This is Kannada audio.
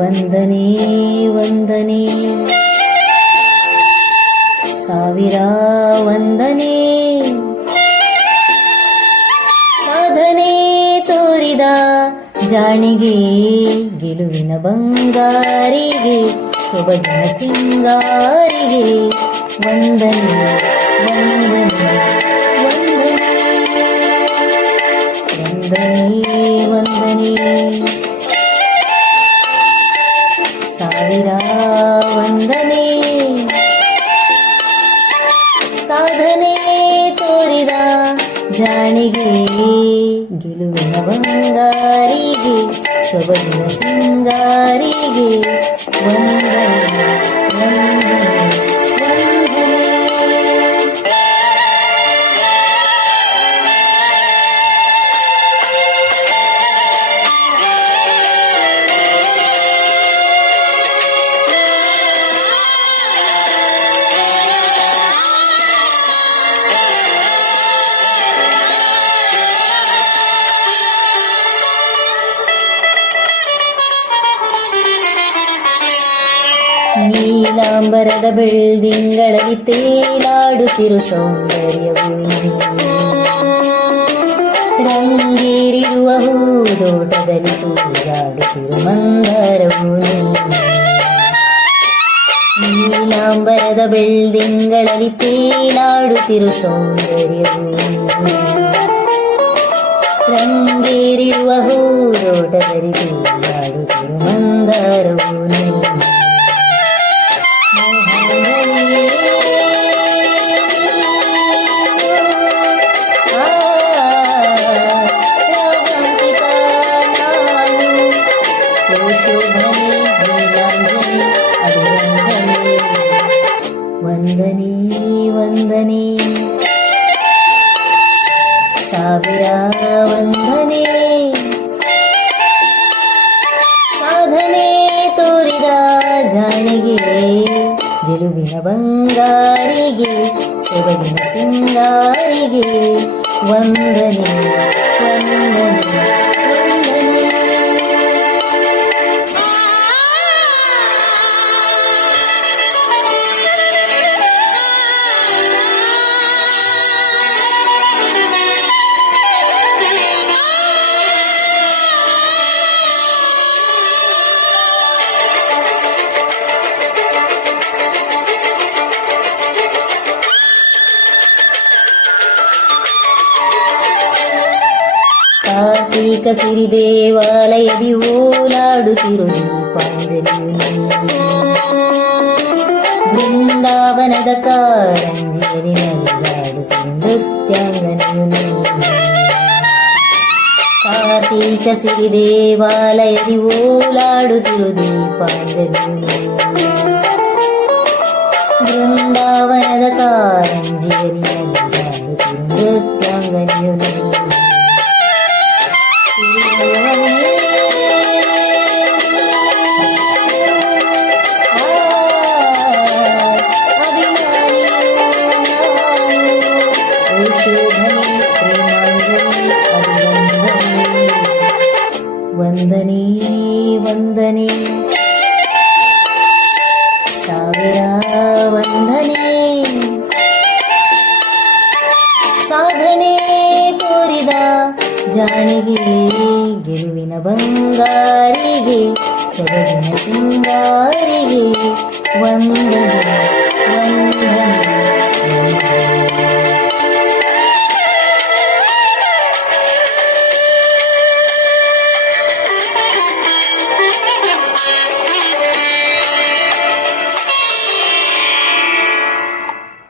ವಂದನೆ ವಂದನೆ. ಸಾವಿರ ವಂದನೆ. ಸಾಧನೆ ತೋರಿದ ಜಾಣಿಗೆ ಗೆಲುವಿನ ಬಂಗಾರಿಗೆ ಸೊಬಗಿನ ಸಿಂಗಾರಿಗೆ. ವಂದನೆ ವಂದನೆ. ಸಾಧನೆ ತೋರಿದ ಜಾಣಿಗೆ ಗೆಲುವಿನ ಬಂಗಾರಿಗೆ ಸೊಬಗಿನ ಸಿಂಗಾರಿಗೆ ನೀಲಾಂಬರದ ಬೆಳ್ದಿಂಗಳಲ್ಲಿ ತೇಲಾಡುತ್ತಿರು ಸೌಂದರ್ಯವು ನೀ. ರಂಗೇರಿರುವ ಹೂದೋಟದಲ್ಲಿ ತೂಗಾಡುತ್ತಿರು ಮಂದಾರವು ನೀ. ನೀಲಾಂಬರದ ಬೆಳ್ದಿಂಗಳಲ್ಲಿ ತೇಲಾಡುತ್ತಿರು ಸೌಂದರ್ಯವು ನೀ. ರಂಗೇರಿರುವ ಹೂದೋಟದಲ್ಲಿ ತೂಗಾಡುತ್ತಿರು ವಂದನೆ ವಂದನೆ. ಸಾವಿರ ವಂದನೆ. ಸಾಧನೆ ತೋರಿದ ಜಾಣಿಗೆ ಗೆಲುವಿನ ಬಂಗಾರಿಗೆ ಸೊಬಗಿನ ಸಿಂಗಾರಿಗೆ ವಂದನೆ ವಂದನೆ. ಕಾರ್ತೀಕ ಸಿರಿ ದೇವಾಲಯದಿ ಓಲಾಡುತ್ತಿರು ದೀಪಾಂಜಲಿಯು ನೀ. ಬೃಂದಾವನದ ಕಾರಂಜಿಯಲ್ಲಿ ನಲಿದಾಡುತ್ತಿರು ನೃತ್ಯಾಂಗನೆಯು ನೀ. ಕಾರ್ತೀಕ ಸಿರಿ ದೇವಾಲಯದಿ ಓಲಾಡುತ್ತಿರು ದೀಪಾಂಜಲಿಯು ನೀ. ಬೃಂದಾವನದ ಕಾರಂಜಿಯಲ್ಲಿ ನಲಿದಾಡುತ್ತಿರು ವಂದನೆ ವಂದನೆ. ಸಾವಿರ ವಂದನೆ. ಸಾಧನೆ ತೋರಿದ ಜಾಣಿಗೆ ಗೆಲುವಿನ ಬಂಗಾರಿಗೆ ಸೊಗಿನ ಸಿಂಗಾರಿಗೆ ವಂದನೆ.